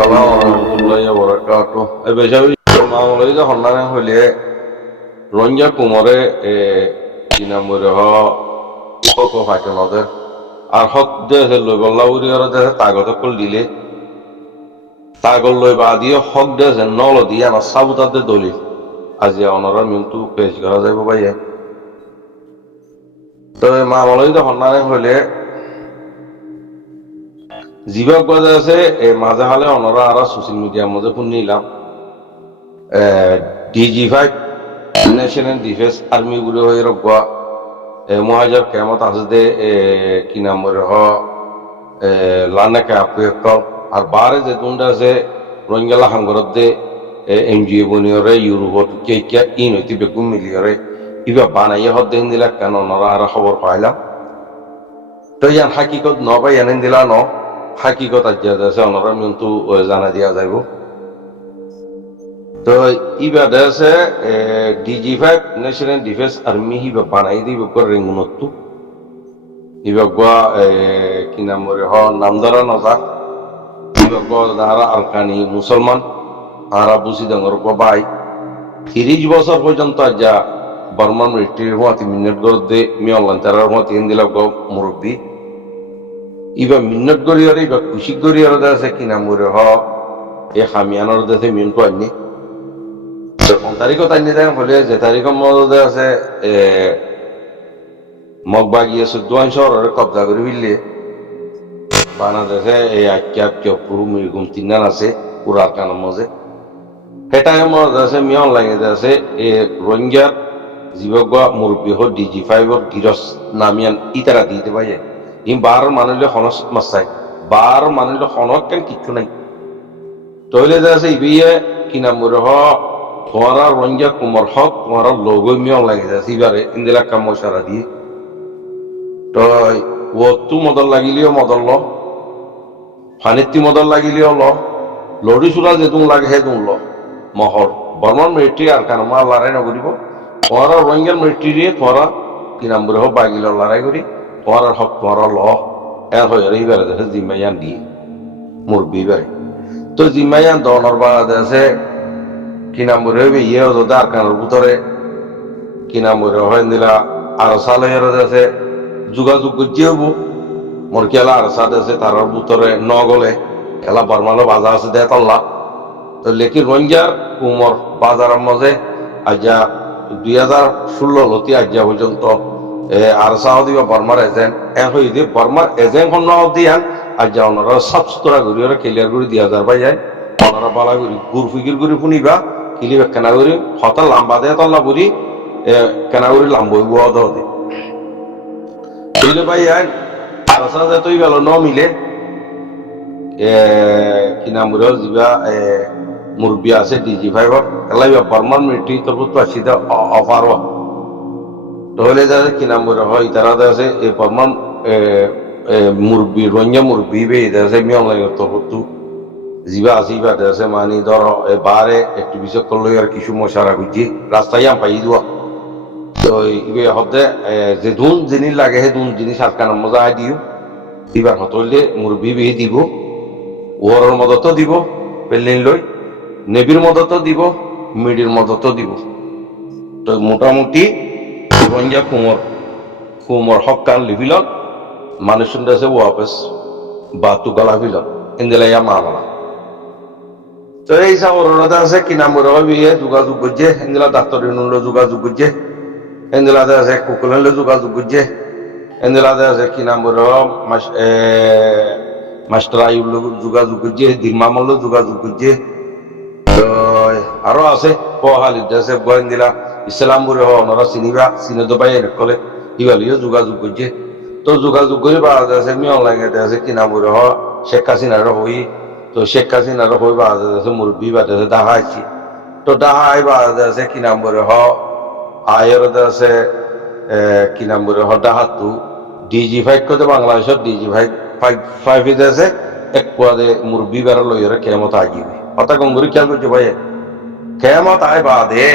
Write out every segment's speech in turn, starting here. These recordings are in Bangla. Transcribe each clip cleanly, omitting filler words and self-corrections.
Assalamu warahmatullahi wabarakatuh. Beşavi mamulayı da honlara holiye Ronya kumore dinamure ha koko fakinadır. Arhok de loy balla uriyara de tagoto kol dile. Tagol loy badiye hok de nolo diye na sabuta de doli. Aziya onora mintu peş kara যায় babaye. তো মামলায় তো হন্নারে হলে জীবক বাজে আছে মাঝে হালে অনরা আর সোশ্যাল মিডিয়ার মধ্যে ফোন নিলাম DG5 ন্যাশনাল ডিফেন্স আর্মি গুলো হয়ে রগা মহাজার কেমত আছে দে কি নাম হ লানাকে আপু আর বারে যে দুন্ডা আছে রোহিঙ্গালা হাঙ্গরত দে NGO বনিয়রে ইউরোপত কে ইন হইতে বেগুম মিলিয়রে ইবা বানাইয়া হদ দেন দিলা কেন ওনারা আর খবর পাইলাম তো ইয়ান হাকিকত নবাই এনে দিলা ন হাকিকত আজিয়া আছে ওনারা কিন্তু জানা দিয়া যাইব তো ইবা দেশে DG5 national defence army Hiba বানাই দিব করে রেঙ্গুনত্তু ইবা গোয়া কি নাম হ নামদারা নজা ইবা গোয়া দারা আলকানি মুসলমান আরা বুসি ডাঙ্গর গো বাই 30 বছর পর্যন্ত আজা বর্মান মিলিটারি হওয়াতে মিনিট গড়ে মিয়লান তারার হওয়াতে হিন্দিলা গো মুরব্বী ইবা মিনিট গড়িয়ারে ইবা খুশি গড়িয়ারে আছে কি নাম হ এ হামিয়ানোর দেশে মিনটো আনি তারিখও তাই নিতে হলে যে তারিখের মধ্যে আছে মগবাগিয়ে 14 শহরের কবজা করে ফেললে বাংলাদেশে এই আখ্যা পুরো মিরগুম তিনান আছে পুরা কানের মাঝে সেটাই মধ্যে আছে মিয়ন লাগে আছে এই রোহিঙ্গার জীবক মুরব্বী হোক DG5 গিরস নামিয়ান ইতারা দিতে পারে ই বার মানুষলে হনস মাসাই বার মানুষলে হনক কেন কিচ্ছু নাই তৈলে আছে ইবিয়ে কি নাম হ তোমারা রোহিঙ্গা কুমার হক তোমারা লোগো মিয়ন লাগে আছে এবারে ইন্দিলা কাম সারা দিয়ে তো ও তু মদল লাগিলেও মদল ল ফানিতি মদল লাগিলেও ল লড়ি চূড়া যে তুম লাগে হে তুম ল মহর বর্মন মিলিটারি আর কারণ মা লড়াই নকরিব তোমারা রোহিঙ্গার মিলিটারি তোমারা কি নাম বলে হোক বাগিল লড়াই করি তোমার হক তোমারা ল এর হয়ে এইবারে দেখে জিম্মাইয়ান দিয়ে মুরব্বী বারে তো জিম্মাইয়ান দনর বাংলাদেশে আছে কি নাম বলে হইবে ইয়ে হতো আর কানের ভিতরে কি নাম বলে হয় দিলা আর সাল হয়ে আছে যোগাযোগ করতে হবো মোর খেলা আর সাথে আছে তার ভিতরে ন গলে খেলা বর্মালো বাজার আছে দে তল্লা তো লেকি রোহিঙ্গার কুমর বাজারের মাঝে আজা 2016 লতি আজা পর্যন্ত আর সাহ দিবা বর্মার এজেন্ট হয়ে দিয়ে বর্মার এজেন্ট খন দিয়ান আজা ওনারা সাফ সুতরা ঘুরি ওরা ক্লিয়ার করে দিয়া যার পাই যায় ওনারা বালা করি গুর ফিকির করে শুনিবা কিলিবা কেনা করি হতা লাম্বা দেয় তল্লা বুড়ি কেনা করি লাম্বই বুয়া দে বুঝলে ভাই আর সাথে তুই গেল ন মিলে কি নাম বলে যা মুরব্বী আছে DG5 এলাই বর্মান মিলিটারি তরফ আসি অফার তাহলে যাতে কি নাম বলে হয় তারা আছে এই বর্মান মুরব্বী রোহিঙ্গা মুরব্বী বে আছে মিয়ং লাগে তরফ জিবা আসিবা আছে মানে ধর বারে একটু বিষয় করলে আর কিছু মশারা গুজি রাস্তায় পাই দেওয়া তো ইবে হতে যে দুন জিনিস লাগে হে দুন জিনিস আটকানোর মজা আই দিও দিবার হতলে মুরব্বী বে দিব ওয়ারের মদত দিব পেলিন লই নেবির মদত দিব মিডির মদত দিব তো মোটামুটি রোহিঙ্গা কুমর হক কান লিবিলন মানুষের দেশে ওয়াপস বা তুগালা ফিলন ইন্দিলাইয়া মামলা তো এই সব ওরা আছে কি নাম রবি যোগাযোগ করছে ইন্দিলা ডাক্তার যোগাযোগ করছে এন্দিলাতে আছে কুকুলেলে যোগাযোগ করছে এন্দিলাতে আছে কি নাম মাস্টার আইউর যোগাযোগ করছে দিমামল যোগাযোগ করছে আরো আছে পহালি দেশে গোয়েন্দিলা ইসলামপুরে ওনারা চিনিবা চিনে তো পাই কলে ইবালিও যোগাযোগ করছে তো যোগাযোগ করে পাওয়া যাচ্ছে মিয়ন লাগে আছে কি নাম শেখ হাসিনার হই তো শেখ হাসিনার হই পাওয়া যাচ্ছে মুরব্বী বাদে ডাহা আইছি তো ডাহা আই পাওয়া যাচ্ছে কি নাম আয়ের আছে কি নাম বলে হডাহাতু DG5 কত বাংলাদেশের DG5 আছে এক কোয়াদে মুরব্বী বেড়া লইরে কেমত আগিবে হতা গঙ্গুরি খেয়াল করছে ভাই কেমত আয় বাদে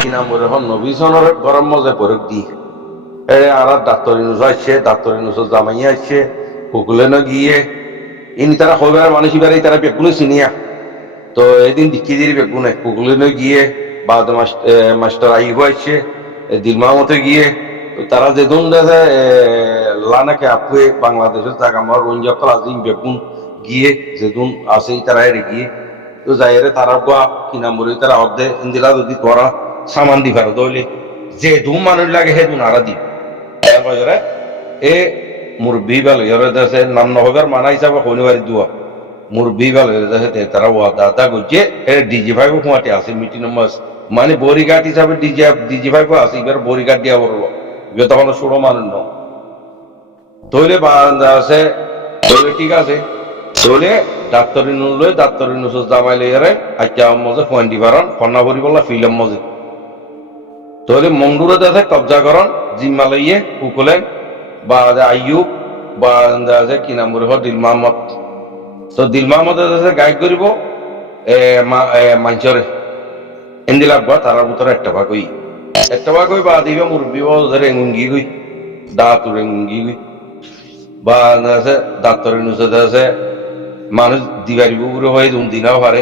কি নাম বলে নবী সনের গরম মজা পরক দি আর ডাক্তার ইনুস আসছে ডাক্তার ইনুস জামাই আসছে কুকুলে না গিয়ে ইনি তারা হইবার মানুষ এবারে তারা বেগুনে চিনিয়া তো এদিন দিকি দিলি বেগুনে কুকুলিনে গিয়ে বা মাস্টার আই হয়েছে দিলমা মতে গিয়ে তারা যে দুন দেশে লানাকে আপুয়ে বাংলাদেশের থাকা আমার রঞ্জকল আজিম বেগুন গিয়ে যে দুন আছে তারা এর গিয়ে তো যাইরে তারা গোয়া কিনা মরি তারা অর্ধে ইন্দিরা যদি তোরা সামান দিবার দইলে যে দুন মানুষ লাগে হে দুন আরা দি এ মুরব্বী বেল এর দেশে নাম নহবার মানা হিসাবে শনিবারে দুয়া মুরব্বী বেল এর দেশে তারা ওয়াদা করছে এ ডিজি ভাই কুমাতে আছে মিটিং মাস মানে বরিঘাট হিসাবে ডিজি ভাই আছে এবার বরিঘাট দিয়া বলবো এবার তখন ষোলো মানুষ ন তৈলে আছে তৈলে ঠিক আছে তৈলে ডাক্তারি নুলে ডাক্তারি নুস জামাইলে এরে আচ্ছা মজে ফোয়ান্ডি বারণ ফন্না ভরি বললা ফিল্ম মজে তৈলে মংডুরে দেশে কবজা করন জিম্মা লইয়ে কুকুলেন বা আইয়ুব বা আছে কি নাম বলে দিল মাহমদ তো দিল মাহমদের দেশে গাইড করিব মাঞ্চরে এন্দি লাগবা তারার ভিতরে একটা ভাগ হই বা দিবে মুরব্বী ধরে এঙ্গুঙ্গি গই দাঁতুর এঙ্গুঙ্গি গই বা আছে ডাক্তার নুসে আছে মানুষ দিবারিব পুরো হয়ে দিনাও পারে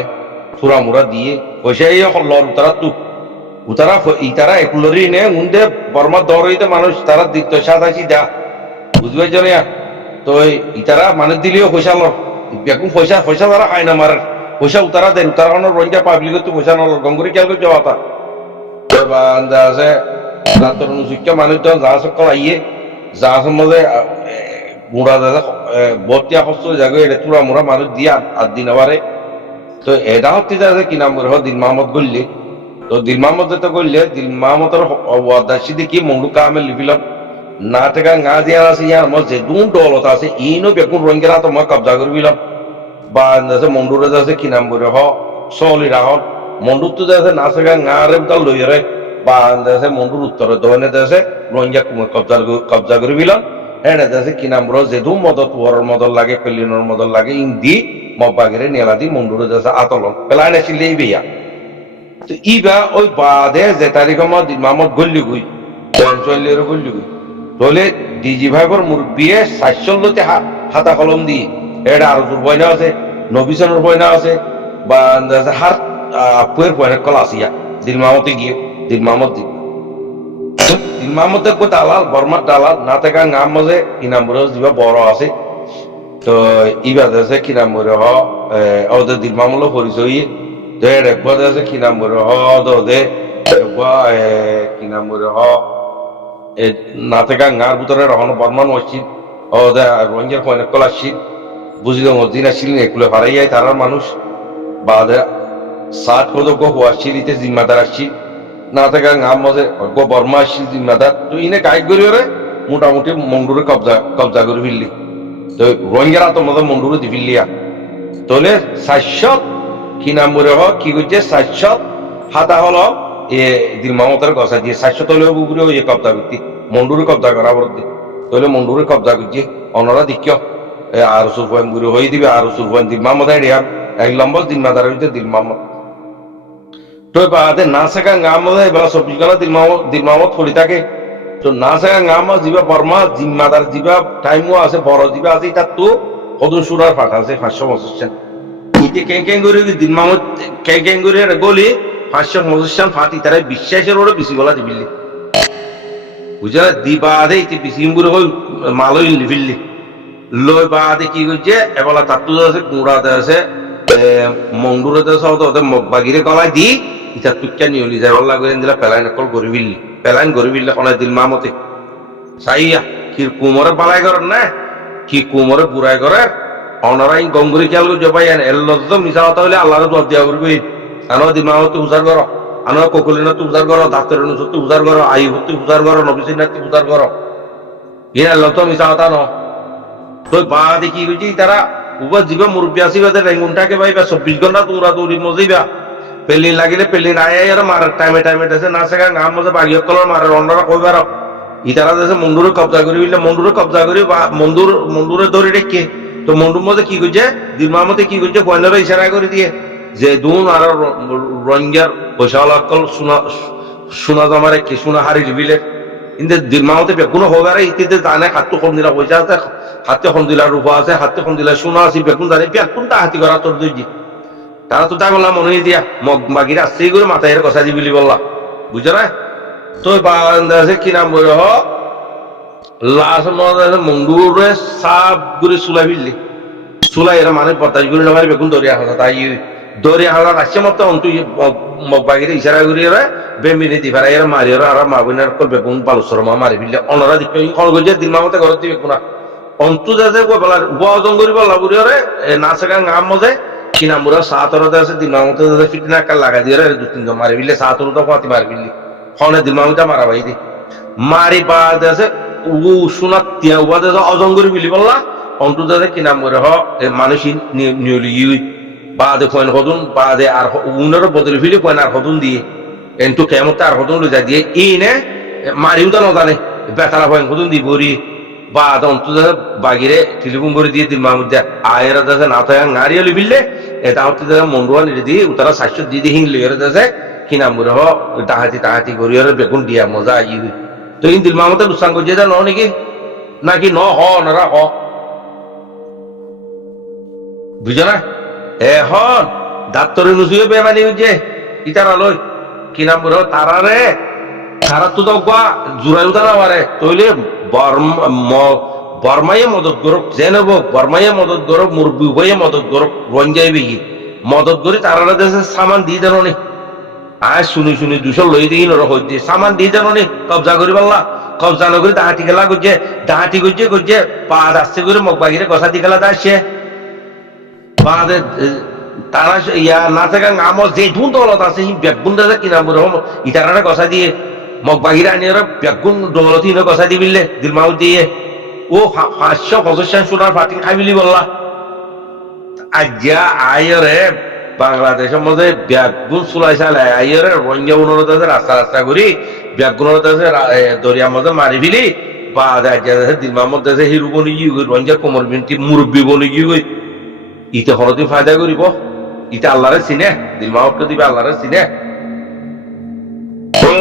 থুরা মুরা দিয়ে পয়সা এই হল্লর উতারা তুক উতারা ইতারা একুলরি নে উন্দে বর্মা দর হইতে মানুষ তারা দিত সাদাইছি দা বুঝবে জনিয়া তো ইতারা মানুষ দিলেও পয়সা লর বেকুম পয়সা তারা খায় না মারার পয়সা উতারা দেন উতারানোর রঞ্জা পাবলিক তো পয়সা নল গঙ্গুরি খেয়াল করে যাওয়া বা আছে ডাক্তার নুসিকা মানুষ তো যা সকল আইয়ে যা মধ্যে বুড়া দাদা বতিয়া কষ্ট জায়গা এটা তুরা মুরা মানুষ দিয়ে আট দিন আবারে তো এটা হচ্ছে যে কি নাম করে দিল মাহমদ গল্লি তো দিল মাহমদ তো করলে দিল মাহমদের ওয়াদাসি দেখি মংডু কামে লিবিলাম না থেকে গা দিয়া আছে ইয়ার আমার যে দুন দলত আছে ইনো বেকুন রঙ্গেরা তো মই কবজা করবিলাম বা মন্ডুরে আছে কি নাম করে সলি রাহল মন্ডুর তো আছে না থেকে গা রে তাল লইরে বা মন্ডুর উত্তরে দোনে আছে রঙ্গা কবজা করবিলাম এনে দেশে কি নাম বলো যেদু মদত ওয়ার মদল লাগে পেলিনোর মদল লাগে ইন্দি মব্বাগেরে নেলা দি মন্ডুরে দেশে আতলন পেলাই নাছিল এই বেয়া তো ইবা ওই বাদে যে তারিখ মামত গল্লি গুই পঞ্চল্লির গল্লি গুই তাহলে ডিজি ভাইবর মুরব্বিয়ে সাতচল্লতে হাতা কলম দিয়ে এটা আরো দূর বয়না আছে নবিসনের বয়না আছে বা হার পুয়ের বয়না কলা আসিয়া দিল মামতে গিয়ে দিল মামত দি দিল মামতের কো দালাল বর্মার দালাল না থাকা নাম মজে কি নাম বলে যা বড় আছে তো ইবাদ আছে কি নাম বলে ওদের দিল মামলো পরিচয় দেড় একবার আছে কি নাম বলে দে কি নাম বলে না থাকা গাঁর ভিতরে রহন বর্মান আসছিল ওদের রঞ্জের পয়না কল আসছিল বুঝলাম দিন আসছিল এগুলো হারাই যায় তারার মানুষ বা সাত পদক আসছিল ইতে জিম্মাদার আসছিল না থাকা গাম মজে বর্মা আসছিল জিম্মাদার তো ইনে গাইড করি ওরে মোটামুটি মন্ডুরে কবজা করে ফেললি তো রোহিঙ্গারা তো মধ্যে মন্ডুরে দি ফেললিয়া তাহলে সাতশত কি নাম বলে কি করছে সাতশত হাতা হলো এ দিল মামতার গসা দিয়ে সাতশত হলেও বুবুরে ওই কবজা করতে মন্ডুরে কবজা করা বলতে তাহলে মন্ডুরে কবজা করছে অনরা দেখিও আর সুরফান গুরু হয়ে দিবে আর সুরফান দিল মামত এক লম্বর জিম্মাদার হইতে দিল মামত তো বাদে না শেখা গাম মধ্যে এবার 24 ঘন্টা দিল মামত পড়ি থাকে তো না শেখা গাম যা বর্মা জিম্মাদার যা টাইমও আছে বড় যা আছে তার তো কদর সুরার ফাটা আছে 500 ইতে কেং করে দিল মামত কেং করে গলি 500 ফাটি তারা বিশ্বাসের ওরে বেশি গলা দিবিলি বুঝা দি বাদে ইতে বেশি করে হল মালই লিবিলি লই বাদে কি করছে এবেলা তার তো আছে কুড়া আছে মংডুরে আছে ওদের মগবাগিরে গলায় দি ইটা তুক্কা নিয়লি যায় বল্লা করে দিলা পেলাইন কল গরিবিল্লি পেলাইন গরিবিল্লি কোন দিল মামতে সাইয়া কি কুমরে বালাই করেন না কি কুমরে বুড়াই করে অনারাই গঙ্গুরি খেয়াল করে জবাই আনে এর লজ্জ মিশা কথা হলে আল্লাহর দোয়া দিয়া করবি আনো দিল মামতে উজার করো আনো কোকলিনা তো উজার করো ডাক্তার অনুসত্তি উজার করো আই হতে উজার করো নবিসিনাতি উজার করো ইয়া লজ্জ মিশা কথা ন তো বাদে কি হইছি তারা উবা জীবা মুরব্বী আসিবাদের রেঙ্গুনটাকে পাইবা 24 ঘন্টা তোরা দৌড়ি মজিবা পেলি লাগিলে পেলি নাই আর মারার টাইমে দেশে না শেখা গাম মধ্যে বাগিয়ে কলার মারার অন্যরা কইবার ইতারা দেশে মন্ডুরে কবজা করি বললে মন্ডুরে কবজা করি বা মন্ডুরে ধরে রেখে তো মন্ডুর মধ্যে কি করছে দিলমামতে কি করছে বয়নারা ইশারা করে দিয়ে যে দুন আর রঞ্জার পয়সাওয়ালা কল সোনা জমা রেখে সোনা হারি দিবিলে কিন্তু দিল মামতে বেগুন হবারে ইতিতে জানে হাতটো কম দিলা পয়সা আছে হাতে কম দিলা রূপা আছে হাতে কম দিলা সোনা আছে বেগুন জানে বেগুন তা হাতি করা তোর দুই তারা তো তাই বললাম মনে দিয়া মগ বাগিরা আসছে করে মাথায় কথা দি বলি বললা বুঝছো না তো আছে কি নাম বলে হ লাশ মন্ডুরে সাপ করে চুলাই ফিরলি চুলাই এরা মানে পতাশ করে নেবার বেগুন দরিয়া হালা তাই দরিয়া হালা রাখছে মতো অন্তু মগ বাগিরে ইশারা করি এরা বেমিনি দি ফেরা এরা মারি ওরা আর মা বোনের কল বেগুন বালুসর মা মারি ফিরলে অনরা দিকে কল গজে দিন মামতে ঘর দিবে কোনা অন্তু যাতে বলার বজন করি বললা বুড়ি ওরে নাচে গান গাম মজে কিনামুরা সাতরতে আছে দিমামতে ফিটনা কাল লাগা দিয়ে দু তিনজন মারি ফিরলে সাতর তো পাতি মারি ফিরলি হনে দিমামিটা মারা ভাই দি মারি বাদ আছে উ সোনাত তিয়া উবাদ অজন করি ফিলি বললা অন্তু যাতে কিনামুরে হ মানুষ নিয়লি বাদে কয়েন হদুন বাদে আর উনের বদলে ফিলি কয়েন আর হদুন দিয়ে এন্টু কেমতে আর হদুন লুজা দিয়ে নে মারিও তো নজানে বেতারা কয়েন হদুন দি বরি বাদ অন্তু যাতে বাগিরে টেলিফোন করে দিয়ে দিল মামুদ আয়েরা যাতে না থাকে নারিয়ে লিবিলে এটা হচ্ছে মন্ডুয়া নিয়ে দিয়ে তারা স্বাস্থ্য দিয়ে দিয়ে হিংলে যাচ্ছে কিনামুরে হ তাহাতি করি বেগুন দিয়া মজা আই তো ইন দিল মামতে দুসাং করছে ন নাকি নাকি ন হ নরা হ বুঝো না এখন ডাক্তরে নুসুয়ে বেমানি হচ্ছে ইতারা লই কিনামুরে তারারে তারা তো দগবা জোড়াই উতারা পারে তইলে বর্মাইয়ে মদত করক যে নেব বর্মাইয়ে মদত করক মুরব্বী উভয়ে মদত করক রঞ্জাই বেগি মদত করে তারা দেশে সামান দিয়ে দেন নি আয় শুনি শুনি দুশো লই দিই নর হইতে সামান দিয়ে দেন নি কবজা করি পারলা কবজা নগরী দাহাটি খেলা করছে দাহাটি করছে করছে পা আসছে করে মগ বাগিরে কথা দি খেলা আসছে বাদে তারা ইয়া নাচে গান আমল যে ধুন দলত আছে বেগুন দাদা কিনা বলে ইটারা কথা দিয়ে মগ বাগিরে আনি ওরা বেগুন দৌলতি কথা দি বিললে দিলমাউ দিয়ে ও 500 সোনার ফাটি খাই বিলি বললা আজ্ঞা আয়রে বাংলাদেশের মধ্যে বেগুন চুলাই চালে আয়রে রঞ্জা অনুরোধ আছে রাস্তা রাস্তা করি বেগুন দরিয়ার মধ্যে মারি ফিলি বা দিলমার মধ্যে হিরু বনি গিয়ে রঞ্জা কোমর বিনতি মুরব্বী বনি গিয়ে ইতে হরদি ফায়দা করিব ইতে আল্লাহরে চিনে দিলমাহকে দিবে আল্লাহরে চিনে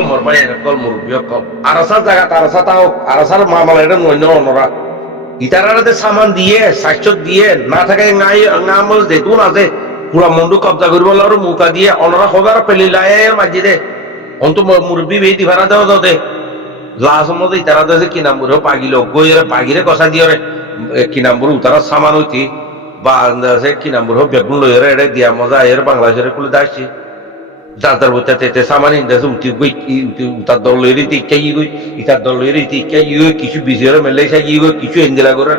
মোর ভাই কল মুরব্বী কল আরসার জায়গা তারসা তাও আরসার মামালা এটা নয় অনরা ইতারাতে সামান দিয়ে স্বাস্থ্য দিয়ে না থাকে নামল যেতুন আছে পুরা মন্ডু কবজা করিব আর মুখা দিয়ে অনরা হবে আর পেলি লায়ের মাঝি দে অন্ত মুরব্বী বেই দিভারা দেওয়া দে লাস্ট মধ্যে ইতারা দেশে কি নাম বলে পাগিল গই পাগিরে কষা দিয়ে কি নাম বলে উতারা সামান হইতি বা আছে কি নাম বলে বেগুন লই এটা দিয়া মজা এর বাংলাদেশের কুলে দাসি যাদের বলতে তেতে সামান ইন্দাসে উঠি গই উতার দল লই রইতি কে গই ইতার দল লই রইতি কে কিছু বিজয়ের মেলে সে কিছু এন্দিলা করে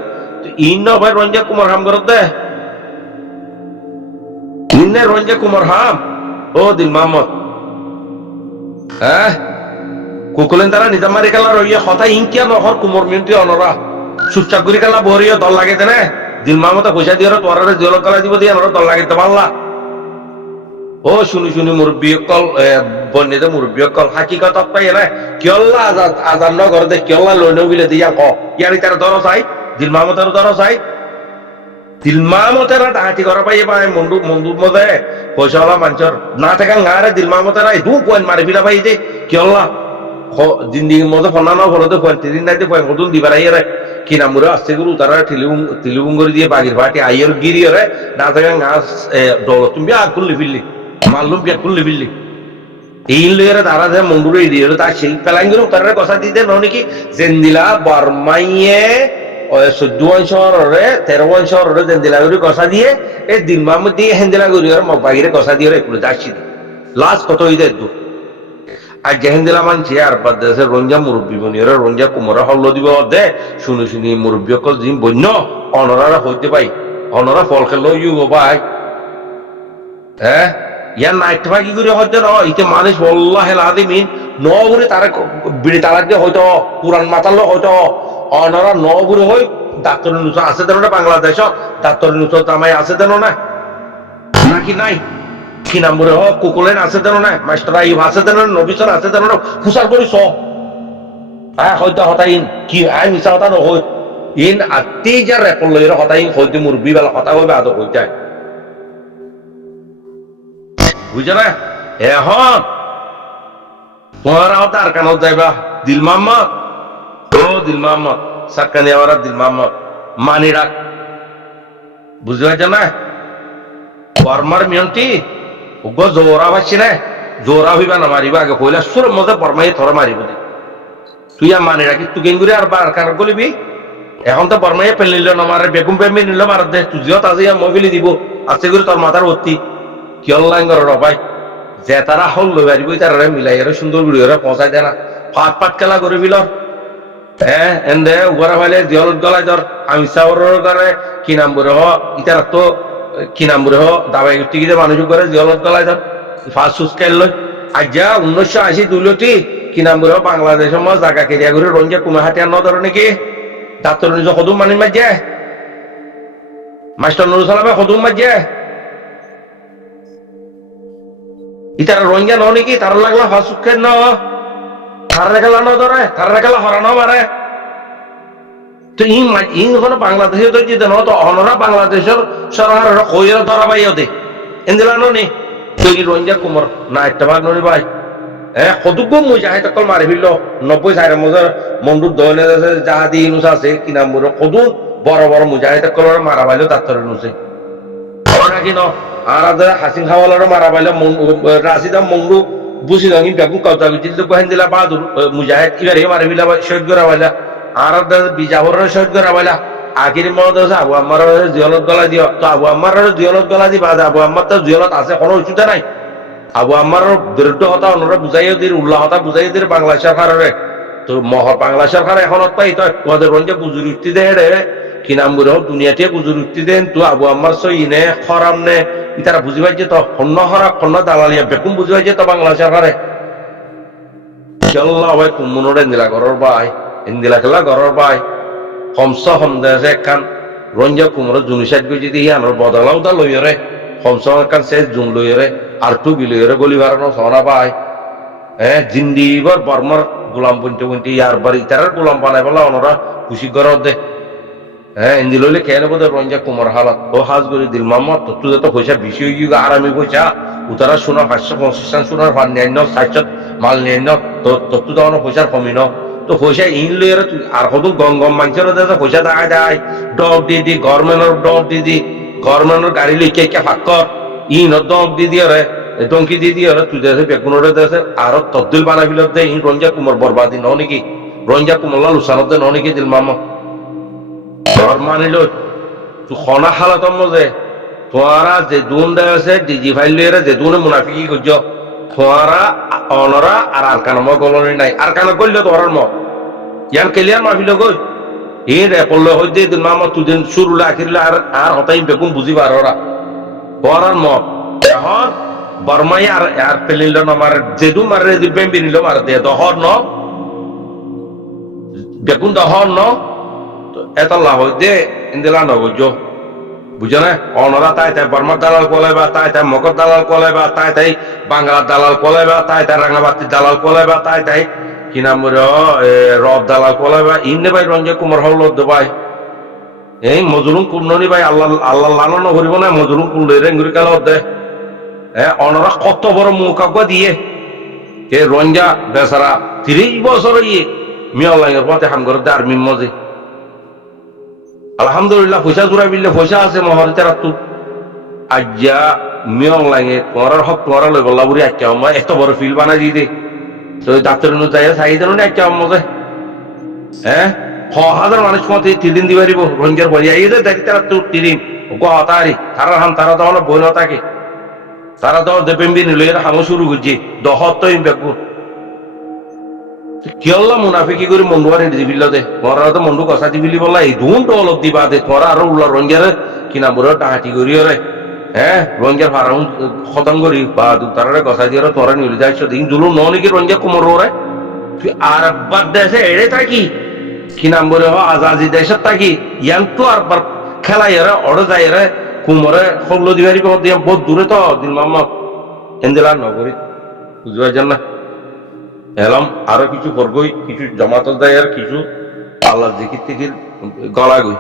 ইন ভাই রঞ্জা কুমার হাম করত দে ইন্নে রঞ্জা কুমার হাম ও দিল মাহমদ হ্যাঁ কুকুলেন তারা নিজামারি খেলা রইয়া হতা ইনকিয়া নহর কুমোর মিনতি অনরা সুচ্চাক করি খেলা বহরিয়া দল লাগে দেনে দিল মাহমদে পয়সা দিয়ে তোরারে জল খেলা দিব দিয়ে দল লাগাইতে পারলা ও শুনি শুনি মুরব্বী কল বন্যতে মুরব্বী কল হাকিকত পাই না কিয়ল্লা আজান নগর দে কিয়ল্লা লইনো বিলে দিয়া ক ইয়ারি তার দর চাই দিল মাহমদের দর চাই দিল মাহমতেরা ডাহাতি করা পাই পাই মন্ডুর মধ্যে পয়সাওয়ালা মানুষের না থাকা গাঁরে দিল মাহমতেরা দু পয়েন্ট মারি ফিরা পাই যে কিয়ল্লা জিন্দিগির মধ্যে ফনানো ফলতে পয়েন্ট তিন নাইতে পয়েন্ট কতুন দিবার আইয়ারে কি নামুরে আসতে গুরু তারা টিলিবুং করে দিয়ে বাগির ফাটি আইয়ের গিরিয়রে না থাকা গাছ দল তুমি আগুন লিফিল্লি মাল্লুম পেকুল্লি বিল্লি এই লইরে তারা যে মন্ডুরে দিয়ে তার সেই পেলাঙ্গির তারা কথা দিতে ন নাকি জেন্দিলা বর্মাইয়ে 14 শহরে 13 শহরে জেন্দিলা করে কথা দিয়ে এই দিনমাম দিয়ে হেন্দিলা করি আর মগবাগিরে কথা দিয়ে একটু যাচ্ছি লাস্ট কত হইতে দু আর জেহেন্দিলা মানছি আর বাদ দেশে রঞ্জা মুরব্বী বনিয়রে রঞ্জা কুমরা হল্ল দিব দে শুনি শুনি মুরব্বী অকল জিম বন্য অনরারা হইতে পাই অনরা ফল খেলো ইউ ভাই হ্যাঁ ইয়ার নাইট ভাগি করে হয়তো ন ইতে মানুষ বল্লাহ আদিমিন নগুরে তারা বিড়ি তালাক দিয়ে হয়তো পুরান মাতালো হয়তো অনরা নগুরে হই ডাক্তার নুসা আছে দেন না বাংলাদেশ ডাক্তার নুসা তামাই আছে দেন না নাকি নাই কি নাম বলে হ কুকুলেন আছে দেন না মাস্টার আইব আছে দেন না নবিসর আছে দেন না ফুসার করি স হ্যাঁ হয়তো হতাইন কি আই মিছা হতা নহই ইন আত্তি যা রেকল লইরে হতাইন হয়তো মুরব্বী বেলা হতা হইবে আদৌ হই যায় বুঝছো না এখন তোমার তার কানত যাইবা দিল মাম্মা দিল মোহাম্মদ সাক্কানি আওয়ারা দিল মোহাম্মদ মানি রাখ বুঝতে পারছেন না বর্মার মিয়ন্তি ওগো জোরা পাচ্ছি না জোরা হইবা না মারিবা আগে কইলা সুর মজা বর্মাই থর মারিব তুই আর মানি রাখি তুই কেঙ্গুরি আর বার কার গলিবি এখন তো বর্মাই পেল নিল না মারে বেগুম পেমি নিল মার দে তুইও তাজি মবিলি দিব আছে করে তোর মাথার ভর্তি কি অনলাইন কর ভাই যে তারা হল লই পারিব তারা মিলাই আর সুন্দর করে ওরা পৌঁছাই দেয় না ফাট পাট খেলা করে বিল হ্যাঁ এন্দে উগরা ফাইলে দিয়ল গলাই ধর আমি চাওয়ার করে কি নাম বলে হ ইতার তো কি নাম বলে হ দাবাই টিকিতে মানুষ করে দিয়ল গলাই ধর ফার্স্ট সুস খেল লই আজ্ঞা 1980 দুলটি কি নাম বলে বাংলাদেশের মধ্যে জায়গা কেরিয়া করে রঞ্জা কুমা হাতিয়ার ন ধরে নাকি ডাক্তার নিজ সদুম মানি মাঝে মাস্টার নুরুল সালামে সদুম মাঝে ইতারা রঞ্জা ন নাকি তার লাগলা ফার্স্ট সুস খেল ন তার রেখালা ন ধরে তার রেখালা হরানো মারে তো ইন হলো বাংলাদেশে তো যেতে ন তো অনরা বাংলাদেশের সরকার কইরা ধরা পাইও দে এন্দিলানো নি তৈরি রঞ্জা কুমার না একটা ভাগ ননি ভাই হ্যাঁ কতগু মুজাহিদ তকল মারি ফেলল 90 সাইর মজার মন্ডুর দহনে জাহাদি ইনুস আছে কি নাম বলো কত বড় বড় মুজাহিদ তকল মারা পাইলো ডাক্তার ইনুসে নাকি ন আর হাসিং হাওয়ালারও মারা পাইলো রাশিদা মন্ডু বুঝি দাঙ্গি বেগুন কবজা দিল তো কহেন দিলা বাহাদুর মুজাহিদ ইবারে মারি ফেলা শহীদ করা পাইলা আর বিজাবরের শহীদ করা পাইলা আখির মত আছে আবু আম্মার জিয়লত গলা দিও তো আবু আম্মার জিয়লত গলা দিবা আবু আম্মার তো জিয়লত আছে কোনো অসুবিধা নাই আবু আম্মার বিরুদ্ধে হতা অন্যরা বুঝাইও দির উল্লাহ হতা বুঝাইও দির বাংলা সরকারের তো বাংলা সরকার এখন পাই তো তোমাদের রঞ্জে গুজুর উঠতে দেয় রে কি নাম বলে হোক দুনিয়াতে গুজুর উঠতে দেন তো আবু আম্মার সই নে খরাম নে ইতারা বুঝি পাইছে তো অন্য হরা অন্য দালালিয়া বেকুম বুঝি পাইছে তো বাংলা সরকারে চল্লা ভাই কুমুনরে ইন্দিলা ঘরের ভাই ইন্দিলা খেলা ঘরের ভাই হমস হমদেশ একখান রঞ্জা কুমর জুনিসাইড করে যদি ইয়ানোর বদলাও দা লইরে হমস একখান শেষ জুন লইরে আর টু বিলইরে গলি বাড়ানো সোনা পাই হ্যাঁ জিন্দিবার বর্মার গোলাম পঞ্চ পঞ্চি ইয়ার বাড়ি ইতার গোলাম বানাই বলা ওনারা খুশি ঘর দে হ্যাঁ ইন্দি লইলে খেয়ে নেবো রঞ্জা কুমার হালত ও হাজ করে দিল মাম্মত তুই তো পয়সা বেশি হয়ে গিয়ে আরামি পয়সা উতারা শোনা 550 শোনার ফান নিয়ে ন 60 মাল নিয়ে ন তো তুই তো পয়সার কমি ন তো পয়সা ইন লইরে তুই আর কত গম গম মানুষের পয়সা দেখা যায় ডব দিয়ে দি গভর্নমেন্টের ডব দিয়ে দি গভর্নমেন্টের গাড়ি লিখে কে ফাঁক কর ইন ডব দিয়ে দিয়ে রে ডঙ্কি দিয়ে দিয়ে রে তুই দেশে বেগুনের দেশে আর তদ্দিল বানাই fail they in Ranja Kumar বরবাদি ন নাকি রঞ্জা কুমার লুসানত দে ন নাকি দিল মামা ধর মানিল তুই খনা হালাতম মজে তোমারা যে দুন দেয় আছে ডিজি ফাইল লইরে যে দুনে মুনাফিকি করছ তোমারা অনরা আর আরকানো মো গলনি নাই আরকানো করলে তোমার মত ইয়ান ক্লিয়ার মাফিল গই এই রে পড়লে হই দে দিন মামা তুই দিন শুরু আখিরলে আর হতাই বেগুন বুঝি পাররা তোমার মত এখন বর্মাই আর পেলিল না মার যেদু মারে দিবেন বিনিল মার দে দহর ন বেগুন দহর ন তো এত লাভ হই দে ইন্দিলা নগজ বুঝো না অনরা তাই তাই বর্মার দালাল কলাইবা তাই তাই মকর দালাল কলাইবা তাই তাই বাংলার দালাল কলাইবা তাই তাই রাঙাবাতির দালাল কলাইবা তাই তাই কি নাম রব দালাল কলাইবা ইন্নে ভাই রঞ্জা কুমার হল ভাই এই মজুরুম কুমনি ভাই আল্লাহ আল্লাহ লালন করিব না মজুরুম কুমলে রেঙ্গুরি কাল দে হ্যাঁ অনরা কত বড় মুখাগ্য দিয়ে এ রঞ্জা বেচারা 30 বছর ইয়ে মিয়ালাইয়ের পথে হামগর আর্মির মজে আলহামদুলিল্লাহ পয়সা জোড়াই বিললে পয়সা আছে মহর তারা তো আজ্ঞা মিয়ং লাগে তোমার হক তোমার লই বললা বুড়ি আচ্ছা আমরা এত বড় ফিল বানাই দিয়ে দে তো ডাক্তার অনুযায়ী চাই দেন না একটা মজে হ্যাঁ 6000 মানুষ মতে 3 দিন দিবারিব রঞ্জার বলি আই দে দেখি তারা তো 3 দিন গতারি তারা হাম তারা তো না বই না থাকে তারা তো দেবেন বিন লইর হাম শুরু করছে দহত বেকু কি আল্লাহ মুনাফিকি করে মন্ডুয়ারি দিবিল দে তোরা তো মন্ডু কষা দিবিলি বলা এই দুন তো অলপ দিবা দে তোরা আর উল্লা রঞ্জার কিনা বড় ডাহাটি করিও রে হ্যাঁ রঞ্জার ফারাউন খতম করি বা তারা কষা দিয়ে তোরা নিলে যাইছ দিন জুলু ন নাকি রঞ্জা কুমোর রে তুই আর একবার দেশে এড়ে থাকি কি নাম বলে হ আজাদি দেশের থাকি ইয়ান তো আর খেলাই রে অড়ে যাই রে কুমোরে হগলো দিবারি বহুত দূরে তো দিন মামা এন্দেলা নগরী বুঝবা জান না এলাম আরো কিছু করবই কিছু জমাত দেয় আর কিছু আল্লাহ জিকির টিকির গলা গই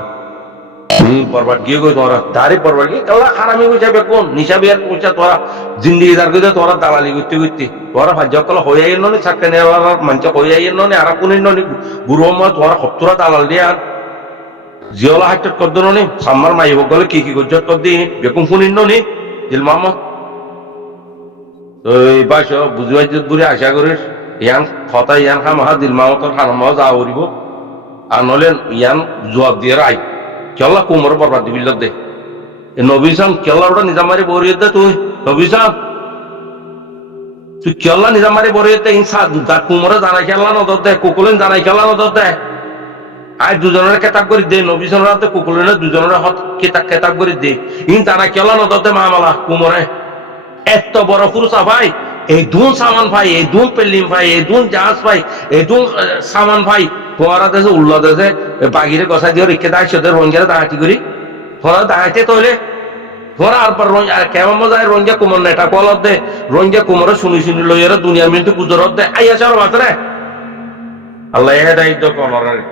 বরবাদ গিয়ে গই তোরা দাঁড়ি বরবাদ গিয়ে কাল্লা হারামি বুঝাবে কোন নিশাবি আর পৌঁছা তোরা জিন্দিগি দার করে তোরা দালালি করতে করতে তোরা ভাজ্যকল হয়ে আইন নি চাকরি নেওয়ার মানুষ হয়ে আইন নি আর কোন নি গুরু তোরা সত্তরা দালাল দিয়ে আর জিওলা হাইট কর দিন নি সাম্মার মাই বগলে কি গজ্জত কর দি বেকুম শুনিন নি দিল মাহমদ তো এই বাস বুঝবাই বুড়ি আশা করিস ইয়ান কথা ইয়ান খামাহা দিল মাহমদর খানামাহ যা করিব আর নলে ইয়ান জবাব দিয়ে আই কেলা কোমর বরবাদ দিবিল দে নবীসাম কেলা ওটা নিজামারি বরিয়ে দে তুই নবীসাম তুই কেলা নিজামারি বরিয়ে দে ইনসা কোমরে জানাই খেলা নদর দে কুকুলেন জানাই খেলা নদর দে আর দুজনের কেতাব করে দে নবীসের রাতে কুকুলেন দুজনের হত কেতাব করে দে ইন জানাই খেলা নদর দে মামালা কোমরে এত বড় ফুরসা ভাই এই দুন সামান ভাই এই দুন পেলিম ভাই এই দুন জাহাজ ভাই এই দুন সামান ভাই তোরা দেশে উল্লা দেশে বাগিরে গসা দিয়ে রেখে দেয় সেদের রঞ্জারে দাঁড়াতি করি তোরা দাঁড়াইতে তৈলে তোরা আর পর কেমন মজায় রঞ্জা কুমর নেটা কলত দে রঞ্জা কুমরে শুনি লইয়ারে দুনিয়া মিনতে পুজোর দে আইয়া চার মাত্রে আল্লাহ হেদায়িত কলরে